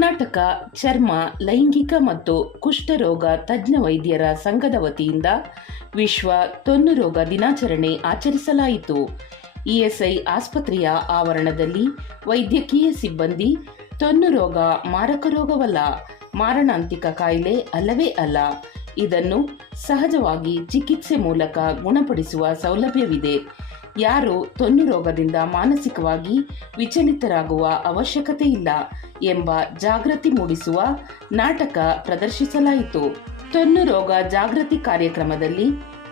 ಕರ್ನಾಟಕ ಚರ್ಮ, ಲೈಂಗಿಕ ಮತ್ತು ಕುಷ್ಠರೋಗ ತಜ್ಞ ವೈದ್ಯರ ಸಂಘದ ವತಿಯಿಂದ ವಿಶ್ವ ತೊನ್ನು ರೋಗ ದಿನಾಚರಣೆ ಆಚರಿಸಲಾಯಿತು. ಇಎಸ್ಐ ಆಸ್ಪತ್ರೆಯ ಆವರಣದಲ್ಲಿ ವೈದ್ಯಕೀಯ ಸಿಬ್ಬಂದಿ ತೊನ್ನು ರೋಗ ಮಾರಕ ರೋಗವಲ್ಲ, ಮಾರಣಾಂತಿಕ ಕಾಯಿಲೆ ಅಲ್ಲವೇ ಅಲ್ಲ, ಇದನ್ನು ಸಹಜವಾಗಿ ಚಿಕಿತ್ಸೆ ಮೂಲಕ ಗುಣಪಡಿಸುವ ಸೌಲಭ್ಯವಿದೆ. ಯಾರು ತೊನ್ನು ರೋಗದಿಂದ ಮಾನಸಿಕವಾಗಿ ವಿಚಲಿತರಾಗುವ ಅವಶ್ಯಕತೆ ಇಲ್ಲ ಎಂಬ ಜಾಗೃತಿ ಮೂಡಿಸುವ ನಾಟಕ ಪ್ರದರ್ಶಿಸಲಾಯಿತು. ತೊನ್ನು ರೋಗ ಜಾಗೃತಿ ಕಾರ್ಯಕ್ರಮದಲ್ಲಿ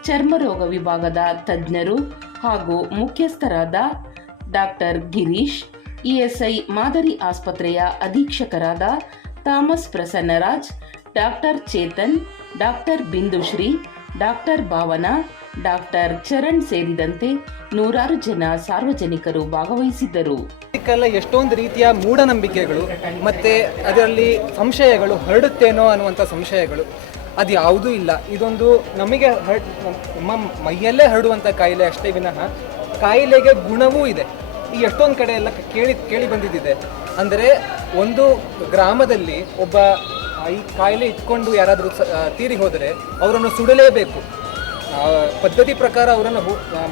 ಚರ್ಮ ರೋಗ ವಿಭಾಗದ ತಜ್ಞರು ಹಾಗೂ ಮುಖ್ಯಸ್ಥರಾದ ಡಾಕ್ಟರ್ ಗಿರೀಶ್, ಇಎಸ್ಐ ಮಾದರಿ ಆಸ್ಪತ್ರೆಯ ಅಧೀಕ್ಷಕರಾದ Thomas Prasannaraj, doctor Chetan, doctor Bindushree, doctor Bhavana, doctor Charan ಸೇರಿದಂತೆ ನೂರಾರು ಜನ ಸಾರ್ವಜನಿಕರು ಭಾಗವಹಿಸಿದ್ದರು. ಎಷ್ಟೊಂದು ರೀತಿಯ ಮೂಢನಂಬಿಕೆಗಳು ಮತ್ತೆ ಅದರಲ್ಲಿ ಸಂಶಯಗಳು ಹರಡುತ್ತೇನೋ ಅನ್ನುವಂಥ ಸಂಶಯಗಳು ಅದು ಯಾವುದೂ ಇಲ್ಲ. ಇದೊಂದು ನಮಗೆ ನಮ್ಮ ಮೈಯಲ್ಲೇ ಹರಡುವಂಥ ಕಾಯಿಲೆ ಅಷ್ಟೇ ವಿನಃ ಕಾಯಿಲೆಗೆ ಗುಣವೂ ಇದೆ. ಈ ಎಷ್ಟೊಂದು ಕಡೆ ಎಲ್ಲ ಕೇಳಿ ಬಂದಿದ್ದಿದೆ. ಅಂದರೆ ಒಂದು ಗ್ರಾಮದಲ್ಲಿ ಒಬ್ಬ ಈ ಕಾಯಿಲೆ ಇಟ್ಕೊಂಡು ಯಾರಾದರೂ ತೀರಿ ಹೋದರೆ ಅವರನ್ನು ಸುಡಲೇಬೇಕು. ಪದ್ಧತಿ ಪ್ರಕಾರ ಅವರನ್ನು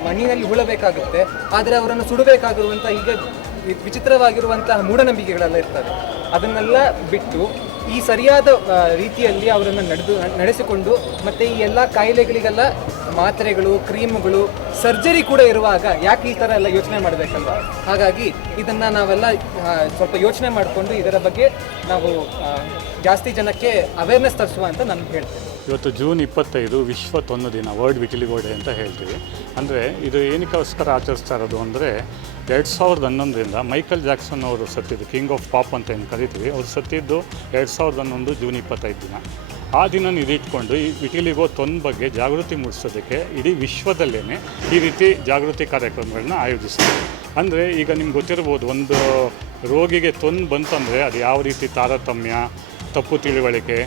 ಮಣ್ಣಿನಲ್ಲಿ ಹೂಳಬೇಕಾಗುತ್ತೆ, ಆದರೆ ಅವರನ್ನು ಸುಡಬೇಕಾಗಿರುವಂಥ ಈಗ ವಿಚಿತ್ರವಾಗಿರುವಂತಹ ಮೂಢನಂಬಿಕೆಗಳೆಲ್ಲ ಇರ್ತವೆ. ಅದನ್ನೆಲ್ಲ ಬಿಟ್ಟು ಈ ಸರಿಯಾದ ರೀತಿಯಲ್ಲಿ ಅವರನ್ನು ನಡೆಸಿಕೊಂಡು ಮತ್ತು ಈ ಎಲ್ಲ ಕಾಯಿಲೆಗಳಿಗೆಲ್ಲ ಮಾತ್ರೆಗಳು, ಕ್ರೀಮ್ಗಳು, ಸರ್ಜರಿ ಕೂಡ ಇರುವಾಗ ಯಾಕೆ ಈ ಥರ ಎಲ್ಲ ಯೋಚನೆ ಮಾಡಬೇಕಲ್ವ? ಹಾಗಾಗಿ ಇದನ್ನು ನಾವೆಲ್ಲ ಸ್ವಲ್ಪ ಯೋಚನೆ ಮಾಡಿಕೊಂಡು ಇದರ ಬಗ್ಗೆ ನಾವು ಜಾಸ್ತಿ ಜನಕ್ಕೆ ಅವೇರ್ನೆಸ್ ತರಿಸುವ ಅಂತ ನಾನು ಹೇಳ್ತೇನೆ. ಇವತ್ತು ಜೂನ್ 25 ವಿಶ್ವ ತೊನ್ನು ದಿನ, ವರ್ಲ್ಡ್ ವಿಟಿಲಿಗೋ ಡೇ ಅಂತ ಹೇಳ್ತೀವಿ. ಅಂದರೆ ಇದು ಏನಕ್ಕೋಸ್ಕರ ಆಚರಿಸ್ತಾ ಇರೋದು ಅಂದರೆ 2011ರಿಂದ ಮೈಕಲ್ ಜಾಕ್ಸನ್ ಅವರು ಸತ್ತಿದ್ದು, ಕಿಂಗ್ ಆಫ್ ಪಾಪ್ ಅಂತ ಏನು ಕರಿತೀವಿ, ಅವ್ರು ಸತ್ತಿದ್ದು 2011 ಜೂನ್ 25 ದಿನ. ಆ ದಿನ ಇದಿಟ್ಕೊಂಡು ಈ ವಿಟಿಲಿಗೋ ತೊನ್ನು ಬಗ್ಗೆ ಜಾಗೃತಿ ಮೂಡಿಸೋದಕ್ಕೆ ಇಡೀ ವಿಶ್ವದಲ್ಲೇ ಈ ರೀತಿ ಜಾಗೃತಿ ಕಾರ್ಯಕ್ರಮಗಳನ್ನ ಆಯೋಜಿಸ್ತಾರೆ. ಅಂದರೆ ಈಗ ನಿಮ್ಗೆ ಗೊತ್ತಿರ್ಬೋದು, ಒಂದು ರೋಗಿಗೆ ತೊನ್ನು ಬಂತಂದರೆ ಅದು ಯಾವ ರೀತಿ ತಾರತಮ್ಯ, ತಪ್ಪು ತಿಳುವಳಿಕೆ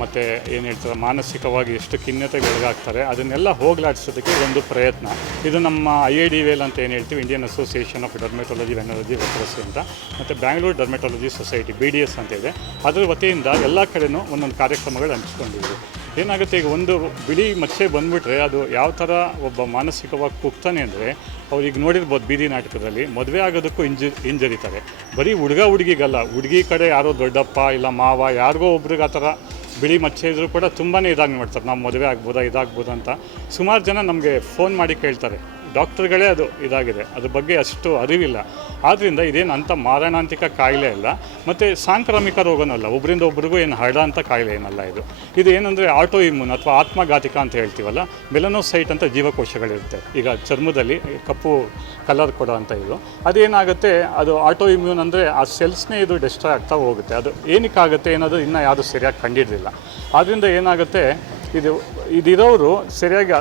ಮತ್ತು ಏನು ಹೇಳ್ತಾರೆ ಮಾನಸಿಕವಾಗಿ ಎಷ್ಟು ಖಿನ್ನತೆಗೆ ಒಳಗಾಗ್ತಾರೆ, ಅದನ್ನೆಲ್ಲ ಹೋಗಲಾಡಿಸೋದಕ್ಕೆ ಒಂದು ಪ್ರಯತ್ನ. ಇದು ನಮ್ಮ IADVL ಅಂತ ಏನು ಹೇಳ್ತೀವಿ, ಇಂಡಿಯನ್ ಅಸೋಸಿಯೇಷನ್ ಆಫ್ ಡರ್ಮೆಟಾಲಜಿ ವೆನರಾಲಜಿ ವೆಟರಸಿ ಅಂತ, ಮತ್ತು ಬ್ಯಾಂಗ್ಳೂರ್ ಡರ್ಮೆಟಾಲಜಿ ಸೊಸೈಟಿ BDS ಅಂತ ಇದೆ, ಅದರ ವತಿಯಿಂದ ಎಲ್ಲ ಕಡೆನೂ ಒಂದೊಂದು ಕಾರ್ಯಕ್ರಮಗಳು ಹಂಚ್ಕೊಂಡಿದ್ವಿ. ಏನಾಗುತ್ತೆ, ಈಗ ಒಂದು ಬಿಳಿ ಮಚ್ಚೆ ಬಂದುಬಿಟ್ರೆ ಅದು ಯಾವ ಥರ ಒಬ್ಬ ಮಾನಸಿಕವಾಗಿ ಕುಗ್ತಾನೆ ಅಂದರೆ, ಅವ್ರಿಗೆ ನೋಡಿರ್ಬೋದು ಬೀದಿ ನಾಟಕದಲ್ಲಿ ಮದುವೆ ಆಗೋದಕ್ಕೂ ಹಿಂಜರಿತಾರೆ. ಬರೀ ಹುಡುಗಿಗಲ್ಲ, ಹುಡುಗಿ ಕಡೆ ಯಾರೋ ದೊಡ್ಡಪ್ಪ ಇಲ್ಲ ಮಾವ ಯಾರಿಗೋ ಒಬ್ರಿಗೆ ಆ ಥರ ಬಿಳಿ ಮಚ್ಚೆ ಇದ್ದರೂ ಕೂಡ ತುಂಬಾ ಇದಾಗಿ ಮಾಡ್ತಾರೆ, ನಾವು ಮದುವೆ ಆಗ್ಬೋದಾ ಇದಾಗ್ಬೋದಾ ಅಂತ. ಸುಮಾರು ಜನ ನಮಗೆ ಫೋನ್ ಮಾಡಿ ಕೇಳ್ತಾರೆ. ಡಾಕ್ಟರ್ಗಳೇ ಅದು ಇದಾಗಿದೆ, ಅದ್ರ ಬಗ್ಗೆ ಅಷ್ಟು ಅರಿವಿಲ್ಲ. ಆದ್ದರಿಂದ ಇದೇನು ಅಂಥ ಮಾರಣಾಂತಿಕ ಕಾಯಿಲೆ ಅಲ್ಲ, ಮತ್ತು ಸಾಂಕ್ರಾಮಿಕ ರೋಗನೂ ಅಲ್ಲ, ಒಬ್ಬರಿಂದ ಒಬ್ರಿಗೂ ಏನು ಹರಡೋಂಥ ಕಾಯಿಲೆ ಏನಲ್ಲ. ಇದು ಏನಂದರೆ ಆಟೋ ಇಮ್ಯೂನ್ ಅಥವಾ ಆತ್ಮಘಾತಿಕ ಅಂತ ಹೇಳ್ತೀವಲ್ಲ, ಮೆಲನೋಸೈಟ್ ಅಂತ ಜೀವಕೋಶಗಳಿರುತ್ತೆ ಈಗ ಚರ್ಮದಲ್ಲಿ ಕಪ್ಪು ಕಲರ್ ಕೊಡೋ ಅಂತ. ಅದೇನಾಗುತ್ತೆ, ಅದು ಆಟೋ ಇಮ್ಯೂನ್ ಅಂದರೆ ಆ ಸೆಲ್ಸ್ನೇ ಇದು ಡಿಸ್ಟ್ರಾಯ್ ಆಗ್ತಾ ಹೋಗುತ್ತೆ. ಅದು ಏನಕ್ಕಾಗುತ್ತೆ ಅನ್ನೋದು ಇನ್ನೂ ಯಾವುದು ಸರಿಯಾಗಿ ಕಂಡಿರಲಿಲ್ಲ. ಆದ್ದರಿಂದ ಏನಾಗುತ್ತೆ, ಇದಿರೋರು ಸರಿಯಾಗಿ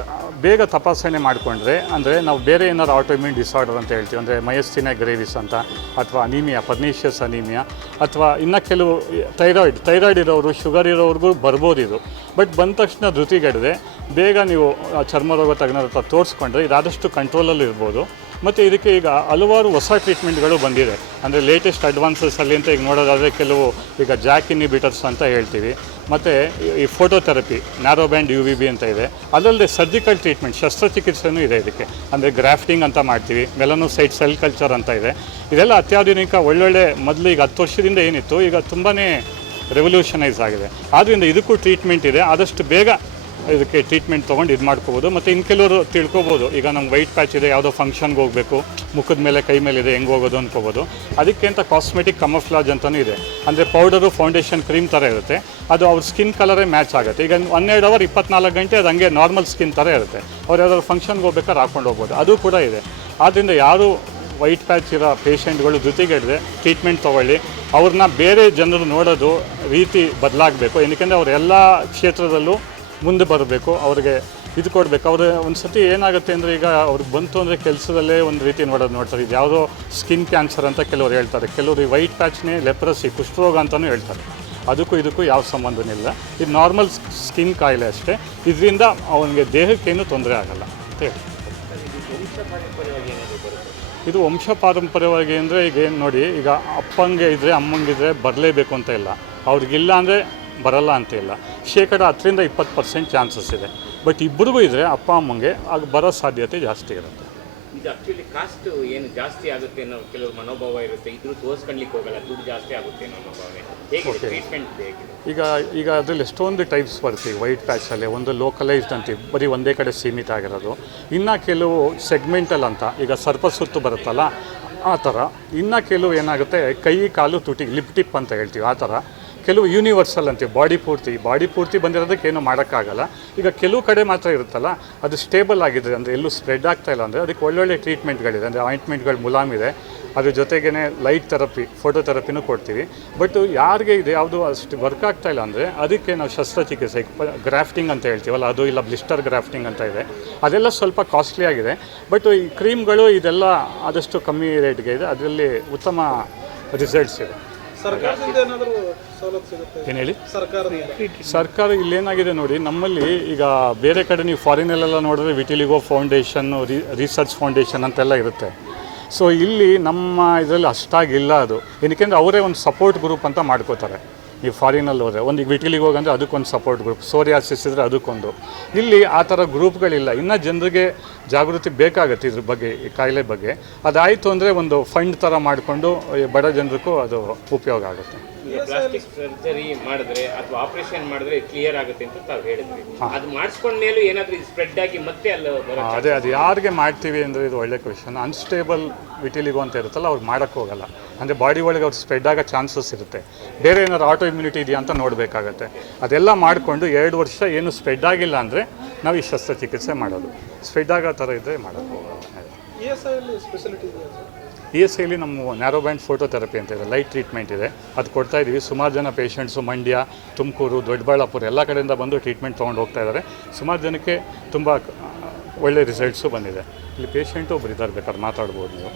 ಬೇಗ ತಪಾಸಣೆ ಮಾಡಿಕೊಂಡ್ರೆ, ಅಂದರೆ ನಾವು ಬೇರೆ ಏನಾದ್ರು ಆಟೋಇಮ್ಯೂನ್ ಡಿಸಾರ್ಡರ್ ಅಂತ ಹೇಳ್ತೀವಿ, ಅಂದರೆ ಮಯಸ್ತಿನ ಗ್ರೇವಿಸ್ ಅಂತ, ಅಥವಾ ಅನೀಮಿಯಾ, ಪರ್ನೀಷಿಯಸ್ ಅನೀಮಿಯಾ, ಅಥವಾ ಇನ್ನು ಕೆಲವು ಥೈರಾಯ್ಡ್ ಇರೋರು, ಶುಗರ್ ಇರೋರಿಗೂ ಬರ್ಬೋದು ಇದು. ಬಟ್ ಬಂದ ತಕ್ಷಣ ಧೃತಿಗೆಡದೆ ಬೇಗ ನೀವು ಚರ್ಮರೋಗ ತಜ್ಞರ ಹತ್ರ ತೋರಿಸ್ಕೊಂಡ್ರೆ ಇದಾದಷ್ಟು ಕಂಟ್ರೋಲಲ್ಲಿ ಇರ್ಬೋದು. ಮತ್ತು ಇದಕ್ಕೆ ಈಗ ಹಲವಾರು ಹೊಸ ಟ್ರೀಟ್ಮೆಂಟ್ಗಳು ಬಂದಿದೆ. ಅಂದರೆ ಲೇಟೆಸ್ಟ್ ಅಡ್ವಾನ್ಸಸ್ಸಲ್ಲಿ ಅಂತ ಈಗ ನೋಡೋದಾದರೆ ಕೆಲವು ಈಗ ಜಾಕ್ ಇನ್ಹಿಬಿಟರ್ಸ್ ಅಂತ ಹೇಳ್ತೀವಿ, ಮತ್ತು ಈ ಫೋಟೋಥೆರಪಿ, ನ್ಯಾರೋ ಬ್ಯಾಂಡ್ UVB ಅಂತ ಇದೆ. ಅದಲ್ಲದೆ ಸರ್ಜಿಕಲ್ ಟ್ರೀಟ್ಮೆಂಟ್, ಶಸ್ತ್ರಚಿಕಿತ್ಸೆನೂ ಇದೆ ಇದಕ್ಕೆ. ಅಂದರೆ ಗ್ರಾಫ್ಟಿಂಗ್ ಅಂತ ಮಾಡ್ತೀವಿ, ಮೆಲನೋಸೈಟ್ ಸೆಲ್ ಕಲ್ಚರ್ ಅಂತ ಇದೆ. ಇದೆಲ್ಲ ಅತ್ಯಾಧುನಿಕ ಒಳ್ಳೊಳ್ಳೆ, ಮೊದಲು ಈಗ 10 ವರ್ಷದಿಂದ ಏನಿತ್ತು ಈಗ ತುಂಬಾ ರೆವಲ್ಯೂಷನೈಸ್ ಆಗಿದೆ. ಆದ್ದರಿಂದ ಇದಕ್ಕೂ ಟ್ರೀಟ್ಮೆಂಟ್ ಇದೆ. ಆದಷ್ಟು ಬೇಗ ಇದಕ್ಕೆ ಟ್ರೀಟ್ಮೆಂಟ್ ತೊಗೊಂಡು ಇದು ಮಾಡ್ಕೋಬೋದು. ಮತ್ತು ಇನ್ನು ಕೆಲವರು ತಿಳ್ಕೊಬೋದು, ಈಗ ನಮ್ಗೆ ವೈಟ್ ಪ್ಯಾಚ್ ಇದೆ, ಯಾವುದೋ ಫಂಕ್ಷನ್ಗೆ ಹೋಗಬೇಕು, ಮುಖದ ಮೇಲೆ ಕೈ ಮೇಲೆ ಇದೆ, ಹೆಂಗೆ ಹೋಗೋದು ಅನ್ಕೋಬೋದು. ಅದಕ್ಕೆ ಅಂತ ಕಾಸ್ಮೆಟಿಕ್ ಕಮಫ್ಲಾಜ್ ಅಂತಲೂ ಇದೆ. ಅಂದರೆ ಪೌಡರು, ಫೌಂಡೇಶನ್, ಕ್ರೀಮ್ ಥರ ಇರುತ್ತೆ. ಅದು ಅವ್ರ ಸ್ಕಿನ್ ಕಲರೇ ಮ್ಯಾಚ್ ಆಗುತ್ತೆ. ಈಗ 12 ಅವರ್ 24 ಗಂಟೆ ಅದು ಹಂಗೆ ನಾರ್ಮಲ್ ಸ್ಕಿನ್ ಥರ ಇರುತ್ತೆ. ಅವ್ರು ಯಾವ್ದಾದ್ರು ಫಂಕ್ಷನ್ಗೆ ಹೋಗ್ಬೇಕಾದ್ರೆ ಹಾಕ್ಕೊಂಡು ಹೋಗ್ಬೋದು, ಅದು ಕೂಡ ಇದೆ. ಆದ್ದರಿಂದ ಯಾರು ವೈಟ್ ಪ್ಯಾಚ್ ಇರೋ ಪೇಷೆಂಟ್ಗಳು ಜೊತೆಗಿಡದೆ ಟ್ರೀಟ್ಮೆಂಟ್ ತೊಗೊಳ್ಳಿ. ಅವ್ರನ್ನ ಬೇರೆ ಜನರು ನೋಡೋದು ರೀತಿ ಬದಲಾಗಬೇಕು. ಏನಕ್ಕೆಂದರೆ ಅವ್ರು ಎಲ್ಲ ಕ್ಷೇತ್ರದಲ್ಲೂ ಮುಂದೆ ಬರಬೇಕು, ಅವ್ರಿಗೆ ಇದು ಕೊಡಬೇಕು. ಅವರು ಒಂದು ಸತಿ ಏನಾಗುತ್ತೆ ಅಂದರೆ, ಈಗ ಅವ್ರಿಗೆ ಬಂತು ಅಂದರೆ ಕೆಲಸದಲ್ಲೇ ಒಂದು ರೀತಿ ನೋಡ್ತಾರೆ. ಇದು ಯಾವುದೋ ಸ್ಕಿನ್ ಕ್ಯಾನ್ಸರ್ ಅಂತ ಕೆಲವರು ಹೇಳ್ತಾರೆ, ಕೆಲವರು ಈ ವೈಟ್ ಪ್ಯಾಚ್ನೇ ಲೆಪ್ರಸಿ, ಕುಷ್ಠರೋಗ ಅಂತಲೂ ಹೇಳ್ತಾರೆ. ಅದಕ್ಕೂ ಇದಕ್ಕೂ ಯಾವ ಸಂಬಂಧನಿಲ್ಲ. ಇದು ನಾರ್ಮಲ್ ಸ್ಕಿನ್ ಕಾಯಿಲೆ ಅಷ್ಟೇ. ಇದರಿಂದ ಅವನಿಗೆ ದೇಹಕ್ಕೇನು ತೊಂದರೆ ಆಗಲ್ಲ ಅಂತ ಹೇಳಿ. ಇದು ವಂಶ ಪಾರಂಪರ್ಯವಾಗಿ ಅಂದರೆ ಈಗ ಏನು ನೋಡಿ, ಈಗ ಅಪ್ಪಂಗೆ ಇದ್ದರೆ ಅಮ್ಮಂಗಿದ್ರೆ ಬರಲೇಬೇಕು ಅಂತ ಇಲ್ಲ, ಅವ್ರಿಗಿಲ್ಲ ಅಂದರೆ ಬರಲ್ಲ ಅಂತ ಇಲ್ಲ. 10% ಚಾನ್ಸಸ್ ಇದೆ. ಬಟ್ ಇಬ್ಬರಿಗೂ ಇದ್ದರೆ ಅಪ್ಪ ಅಮ್ಮಂಗೆ ಆಗ ಬರೋ ಸಾಧ್ಯತೆ ಜಾಸ್ತಿ ಇರುತ್ತೆ. ಇದು ಆಕ್ಚುಲಿ ಕಾಸ್ಟ್ ಏನು ಜಾಸ್ತಿ ಆಗುತ್ತೆ ಅನ್ನೋ ಕೆಲವು ಮನೋಭಾವ ಇರುತ್ತೆ, ಇದ್ರೂ ತೋರಿಸ್ಕೊಳ್ಲಿಕ್ಕೆ ಹೋಗಲ್ಲ, ದುಡ್ಡು ಜಾಸ್ತಿ ಆಗುತ್ತೆ ಅನ್ನೋ ಮನೋಭಾವನೆ. ಹೇಗಿದೆ ಟ್ರೀಟ್ಮೆಂಟ್? ಹೇಗಿದೆ ಈಗ ಅದರಲ್ಲಿ ಎಷ್ಟೊಂದು ಟೈಪ್ಸ್ ಬರ್ತೀವಿ. ವೈಟ್ ಪ್ಯಾಚಲ್ಲಿ ಒಂದು ಲೋಕಲೈಸ್ಡ್ ಅಂತೀವಿ, ಬರೀ ಒಂದೇ ಕಡೆ ಸೀಮಿತ ಆಗಿರೋದು. ಇನ್ನು ಕೆಲವು ಸೆಗ್ಮೆಂಟಲ್ ಅಂತ, ಈಗ ಸರ್ಪಸುತ್ತು ಬರುತ್ತಲ್ಲ ಆ ಥರ. ಇನ್ನು ಕೆಲವು ಏನಾಗುತ್ತೆ, ಕೈ ಕಾಲು ತುಟಿ ಲಿಪ್ ಟಿಪ್ ಅಂತ ಹೇಳ್ತೀವಿ, ಆ ಥರ. ಕೆಲವು ಯೂನಿವರ್ಸಲ್ ಅಂತೀವಿ, ಬಾಡಿ ಪೂರ್ತಿ ಬಂದಿರೋದಕ್ಕೆ ಏನೂ ಮಾಡೋಕ್ಕಾಗಲ್ಲ. ಈಗ ಕೆಲವು ಕಡೆ ಮಾತ್ರ ಇರುತ್ತಲ್ಲ, ಅದು ಸ್ಟೇಬಲ್ ಆಗಿದೆ ಅಂದರೆ ಎಲ್ಲೂ ಸ್ಪ್ರೆಡ್ ಆಗ್ತಾ ಇಲ್ಲ ಅಂದರೆ ಅದಕ್ಕೆ ಒಳ್ಳೊಳ್ಳೆ ಟ್ರೀಟ್ಮೆಂಟ್ಗಳಿದೆ. ಅಂದರೆ ಆಯಿಂಟ್ಮೆಂಟ್ಗಳು ಮುಲಾಮಿದೆ, ಅದ್ರ ಜೊತೆಗೇ ಲೈಟ್ ಥೆರಪಿ, ಫೋಟೋಥೆರಪಿನೂ ಕೊಡ್ತೀವಿ. ಬಟ್ ಯಾರಿಗೆ ಇದು ಯಾವುದು ಅಷ್ಟು ವರ್ಕ್ ಆಗ್ತಾ ಇಲ್ಲ ಅಂದರೆ ಅದಕ್ಕೆ ನಾವು ಶಸ್ತ್ರಚಿಕಿತ್ಸೆ, ಗ್ರಾಫ್ಟಿಂಗ್ ಅಂತ ಹೇಳ್ತೀವಲ್ಲ ಅದು, ಇಲ್ಲ ಬ್ಲಿಸ್ಟರ್ ಗ್ರಾಫ್ಟಿಂಗ್ ಅಂತ ಇದೆ. ಅದೆಲ್ಲ ಸ್ವಲ್ಪ ಕಾಸ್ಟ್ಲಿ ಆಗಿದೆ. ಬಟ್ ಈ ಕ್ರೀಮ್ಗಳು ಇದೆಲ್ಲ ಆದಷ್ಟು ಕಮ್ಮಿ ರೇಟ್ಗೆ ಇದೆ, ಅದರಲ್ಲಿ ಉತ್ತಮ ರಿಸಲ್ಟ್ಸ್ ಇದೆ. ಸರ್ಕಾರದಿಂದ ಏನಾದರೂ ಸವಲತ್ತು ಸಿಗುತ್ತೆ? ಏನು ಹೇಳಿ? ಸರ್ಕಾರ ಇಲ್ಲೇನಾಗಿದೆ ನೋಡಿ, ನಮ್ಮಲ್ಲಿ ಈಗ ಬೇರೆ ಕಡೆ ನೀವು ಫಾರಿನಲ್ಲೆಲ್ಲ ನೋಡಿದ್ರೆ ವಿಟಿಲಿಗೋ ಫೌಂಡೇಶನ್ನು, ರಿಸರ್ಚ್ ಫೌಂಡೇಶನ್ ಅಂತೆಲ್ಲ ಇರುತ್ತೆ. ಸೊ ಇಲ್ಲಿ ನಮ್ಮ ಇದರಲ್ಲಿ ಅಷ್ಟಾಗಿಲ್ಲ ಅದು. ಏನಕ್ಕೆಂದರೆ ಅವರೇ ಒಂದು ಸಪೋರ್ಟ್ ಗ್ರೂಪ್ ಅಂತ ಮಾಡ್ಕೋತಾರೆ. ಈ ಫಾರಿನಲ್ಲಿ ಹೋದರೆ ಒಂದು ಈಗ ವಿಟಿಲಿಗೆ ಹೋಗಂದರೆ ಅದಕ್ಕೊಂದು ಸಪೋರ್ಟ್ ಗ್ರೂಪ್, ಸೋರಿಯಾಸಿಸ್ ಇದ್ದರೆ ಅದಕ್ಕೊಂದು. ಇಲ್ಲಿ ಆ ಥರ ಗ್ರೂಪ್ಗಳಿಲ್ಲ. ಇನ್ನೂ ಜನರಿಗೆ ಜಾಗೃತಿ ಬೇಕಾಗುತ್ತೆ ಇದ್ರ ಬಗ್ಗೆ, ಈ ಕಾಯಿಲೆ ಬಗ್ಗೆ. ಅದಾಯಿತು ಅಂದರೆ ಒಂದು ಫಂಡ್ ಥರ ಮಾಡಿಕೊಂಡು ಬಡ ಜನರಿಗೂ ಅದು ಉಪಯೋಗ ಆಗುತ್ತೆ. ಪ್ಲಾಸ್ಟಿಕ್ ಸರ್ಜರಿ ಮಾಡಿದ್ರೆ ಅಥವಾ ಆಪರೇಷನ್ ಮಾಡಿದ್ರೆ ಕ್ಲಿಯರ್ ಆಗುತ್ತೆ ಅಂತ ತಾವು ಹೇಳಿದ್ವಿ. ಅದು ಮಾಡಿಸ್ಕೊಂಡ ಮೇಲೂ ಏನಾದರೂ ಸ್ಪ್ರೆಡ್ ಆಗಿ ಮತ್ತೆ ಅಲ್ಲಿ ಅದೇ ಅದು ಯಾರಿಗೆ ಮಾಡ್ತೀವಿ ಅಂದರೆ ಇದು ಒಳ್ಳೆ ಕ್ವೆಶನ್. ಅನ್ಸ್ಟೇಬಲ್ ವಿಟಿಲಿಗೋ ಅಂತ ಇರುತ್ತಲ್ಲ, ಅವ್ರು ಮಾಡೋಕ್ಕೆ ಹೋಗಲ್ಲ. ಅಂದರೆ ಬಾಡಿ ಒಳಗೆ ಅವ್ರು ಸ್ಪ್ರೆಡ್ ಆಗೋ ಚಾನ್ಸಸ್ ಇರುತ್ತೆ. ಬೇರೆ ಏನಾದ್ರು ಆಟೋ ಇಮ್ಯುನಿಟಿ ಇದೆಯಾ ಅಂತ ನೋಡಬೇಕಾಗತ್ತೆ. ಅದೆಲ್ಲ ಮಾಡಿಕೊಂಡು 2 ವರ್ಷ ಏನು ಸ್ಪ್ರೆಡ್ ಆಗಿಲ್ಲ ಅಂದರೆ ನಾವು ಈ ಶಸ್ತ್ರಚಿಕಿತ್ಸೆ ಮಾಡೋದು. ಸ್ಪ್ರೆಡ್ ಆಗೋ ಥರ ಇದ್ದರೆ ಮಾಡೋಕ್ಕೆ ಹೋಗಲ್ಲ. ESIಲಿ ನಮ್ಮ ನ್ಯಾರೋ ಬ್ಯಾಂಡ್ ಫೋಟೋಥೆರಪಿ ಅಂತ ಇದೆ, ಲೈಟ್ ಟ್ರೀಟ್ಮೆಂಟ್ ಇದೆ, ಅದು ಕೊಡ್ತಾ ಇದ್ದೀವಿ. ಸುಮಾರು ಜನ ಪೇಷಂಟ್ಸು ಮಂಡ್ಯ, ತುಮಕೂರು, ದೊಡ್ಡಬಳ್ಳಾಪುರ ಎಲ್ಲ ಕಡೆಯಿಂದ ಬಂದು ಟ್ರೀಟ್ಮೆಂಟ್ ತೊಗೊಂಡು ಹೋಗ್ತಾ ಇದ್ದಾರೆ. ಸುಮಾರು ಜನಕ್ಕೆ ತುಂಬ ಒಳ್ಳೆ ರಿಸಲ್ಟ್ಸು ಬಂದಿದೆ. ಇಲ್ಲಿ ಪೇಷಂಟು ಒಬ್ರು ಇದ್ದಾರೆ, ಬೇಕಾದ್ರೆ ಮಾತಾಡ್ಬೋದು ನೀವು.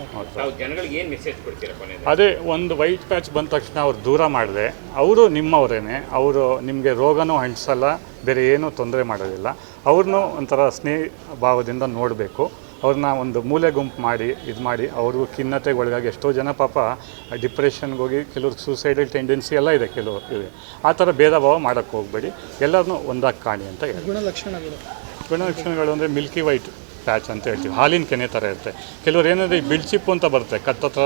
ಜನಗಳಿಗೆ ಏನು ಮೆಸೇಜ್ ಕೊಡ್ತೀರಾ? ಅದೇ ಒಂದು ವೈಟ್ ಪ್ಯಾಚ್ ಬಂದ ತಕ್ಷಣ ಅವ್ರು ದೂರ ಮಾಡಿದೆ, ಅವರು ನಿಮ್ಮವರೇನೆ, ಅವರು ನಿಮಗೆ ರೋಗನೂ ಅಂಟಿಸಲ್ಲ, ಬೇರೆ ಏನೂ ತೊಂದರೆ ಮಾಡೋದಿಲ್ಲ. ಅವ್ರನ್ನೂ ಒಂಥರ ಸ್ನೇಹ ಭಾವದಿಂದ ನೋಡಬೇಕು. ಅವ್ರನ್ನ ಒಂದು ಮೂಲೆ ಗುಂಪು ಮಾಡಿ ಇದು ಮಾಡಿ ಅವ್ರಿಗೂ ಖಿನ್ನತೆಗೆ ಒಳಗಾಗಿ ಎಷ್ಟೋ ಜನ ಪಾಪ ಡಿಪ್ರೆಷನ್ಗೆ ಹೋಗಿ ಕೆಲವ್ರು ಸೂಸೈಡಲ್ ಟೆಂಡೆನ್ಸಿ ಎಲ್ಲ ಇದೆ, ಕೆಲವು ಇದೆ. ಆ ಥರ ಭೇದ ಭಾವ ಮಾಡೋಕ್ಕೆ ಹೋಗಬೇಡಿ, ಎಲ್ಲರನ್ನೂ ಒಂದಾಗಿ ಕಾಣಿ ಅಂತ ಹೇಳಿ. ಗುಣಲಕ್ಷಣಗಳು ಅಂದರೆ ಮಿಲ್ಕಿ ವೈಟ್ ಪ್ಯಾಚ್ ಅಂತ ಹೇಳ್ತೀವಿ, ಹಾಲಿನ ಕೆನೆ ಥರ ಇರುತ್ತೆ. ಕೆಲವ್ರು ಏನಂದರೆ ಈ ಬಿಳ್ಚಿಪ್ಪು ಅಂತ ಬರುತ್ತೆ ಕತ್ತತ್ರ,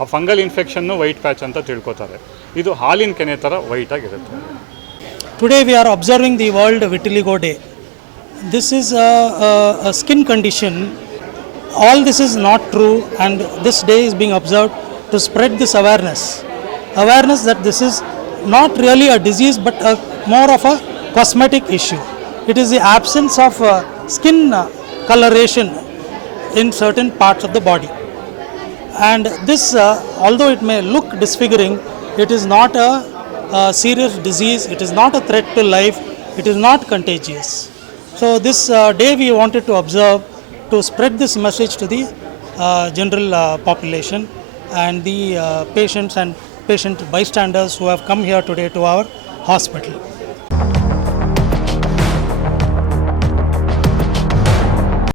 ಆ ಫಂಗಲ್ ಇನ್ಫೆಕ್ಷನ್ನು ವೈಟ್ ಪ್ಯಾಚ್ ಅಂತ ತಿಳ್ಕೊತಾರೆ. ಇದು ಹಾಲಿನ ಕೆನೆ ಥರ ವೈಟಾಗಿರುತ್ತೆ. Today we are observing the World Vitiligo Day. This is a skin condition. All this is not true, and this day is being observed to spread this awareness that this is not really a disease but more of a cosmetic issue. It is the absence of skin coloration in certain parts of the body, and this although it may look disfiguring, it is not a serious disease, it is not a threat to life, it is not contagious. So this day we wanted to observe to spread this message to the general population and the patients and patient bystanders who have come here today to our hospital.